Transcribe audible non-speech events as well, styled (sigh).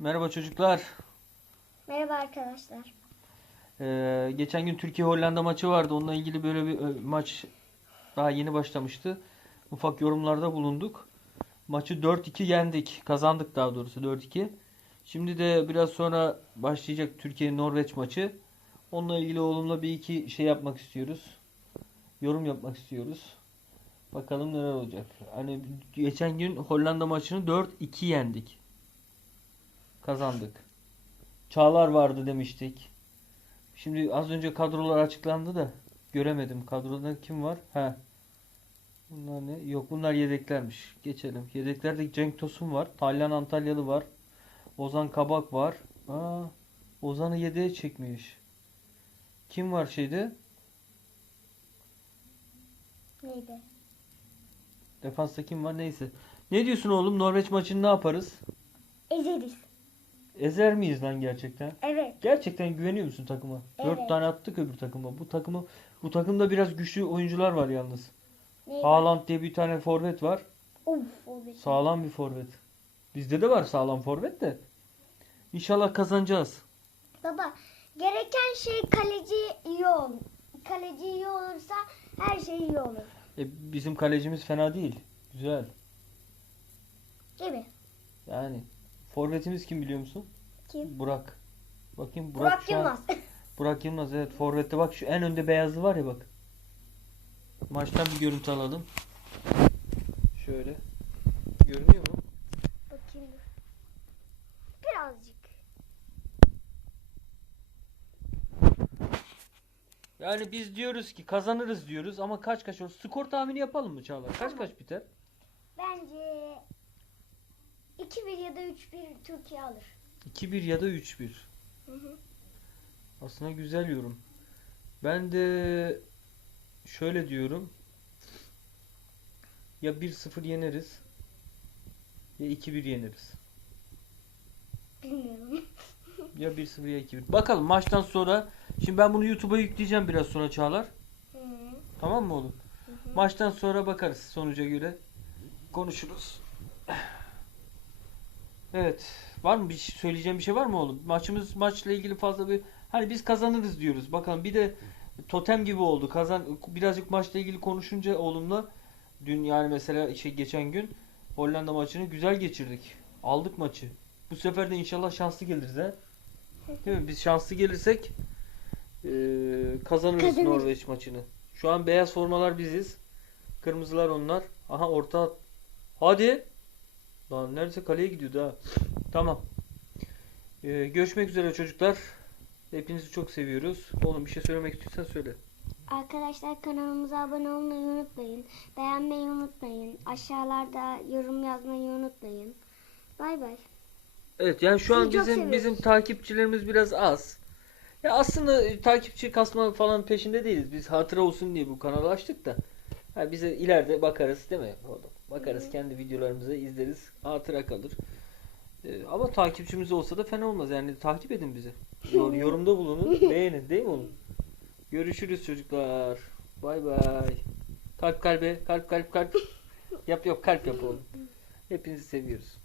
Merhaba çocuklar. Merhaba arkadaşlar. Ee, geçen gün Türkiye-Hollanda maçı vardı. Onunla ilgili böyle bir e, maç daha yeni başlamıştı. Ufak yorumlarda bulunduk. Maçı 4-2 yendik. Kazandık daha doğrusu 4-2. Şimdi de biraz sonra başlayacak Türkiye-Norveç maçı. Onunla ilgili oğlumla bir iki şey yapmak istiyoruz. Yorum yapmak istiyoruz. Bakalım neler olacak. Hani geçen gün Hollanda maçını 4-2 yendik. Kazandık. Çağlar vardı demiştik. Şimdi az önce kadrolar açıklandı da göremedim. Kadroda kim var? Ha. Bunlar ne? Yok bunlar yedeklermiş. Geçelim. Yedeklerde Cenk Tosun var. Talyan Antalyalı var. Ozan Kabak var. Aa, Ozan'ı yedeğe çekmiş. Kim var şeyde? Neydi? Defansta kim var? Neyse. Ne diyorsun oğlum? Norveç maçını ne yaparız? Ezeriz. Ezer miyiz lan gerçekten? Evet. Gerçekten güveniyor musun takıma? Evet. Dört tane attık öbür takıma. Bu takımı bu takımda biraz güçlü oyuncular var yalnız. Neydi? Haaland diye bir tane forvet var. Uf, o bir şey. Sağlam bir forvet. Bizde de var sağlam forvet de. İnşallah kazanacağız. Baba, gereken şey kaleci iyi ol. Kaleci iyi olursa her şey iyi olur. E, bizim kalecimiz fena değil. Güzel. Gibi. Yani forvetimiz kim biliyor musun? Kim? Burak. Bakayım Burak, Burak şu an- Yılmaz. (laughs) Burak Yılmaz evet forvette bak şu en önde beyazlı var ya bak. Maçtan bir görüntü alalım. Şöyle. Görünüyor mu? Bakayım. Birazcık. Yani biz diyoruz ki kazanırız diyoruz ama kaç kaç olur? Skor tahmini yapalım mı Çağlar? Kaç kaç biter? Bence 2-1 ya da 3-1 Türkiye alır. 2-1 ya da 3-1. Hı hı. Aslında güzel yorum. Ben de şöyle diyorum. Ya 1-0 yeneriz ya 2-1 yeneriz. Bilmiyorum. Ya 1-0 ya 2-1. Bakalım maçtan sonra. Şimdi ben bunu YouTube'a yükleyeceğim biraz sonra Çağlar. Hı. Tamam mı oğlum? Maçtan sonra bakarız sonuca göre. Konuşuruz. Evet. Var mı bir şey, söyleyeceğim bir şey var mı oğlum? Maçımız maçla ilgili fazla bir hani biz kazanırız diyoruz. Bakalım bir de totem gibi oldu. Kazan birazcık maçla ilgili konuşunca oğlumla dün yani mesela şey geçen gün Hollanda maçını güzel geçirdik. Aldık maçı. Bu sefer de inşallah şanslı geliriz ha. Değil mi? Biz şanslı gelirsek eee, kazanırız Kazanırız. Norveç maçını. Şu an beyaz formalar biziz. Kırmızılar onlar. Aha orta. Hadi. Lan neredeyse kaleye gidiyordu ha. Tamam. Ee, görüşmek üzere çocuklar. Hepinizi çok seviyoruz. Oğlum bir şey söylemek istiyorsan söyle. Arkadaşlar kanalımıza abone olmayı unutmayın. Beğenmeyi unutmayın. Aşağılarda yorum yazmayı unutmayın. Bay bay. Evet yani şu an Sizi çok bizim seviyoruz. bizim takipçilerimiz biraz az. Ya aslında e, takipçi kasma falan peşinde değiliz. Biz hatıra olsun diye bu kanalı açtık da. Ha bize ileride bakarız değil mi oğlum? Bakarız kendi videolarımızı izleriz. Hatıra kalır. Ee, ama takipçimiz olsa da fena olmaz. Yani takip edin bizi. Yor- (laughs) Yorumda bulunun. Beğenin değil mi oğlum? Görüşürüz çocuklar. Bay bay. Kalp kalbe. Kalp kalp kalp. Yap yap kalp yap oğlum. Hepinizi seviyoruz.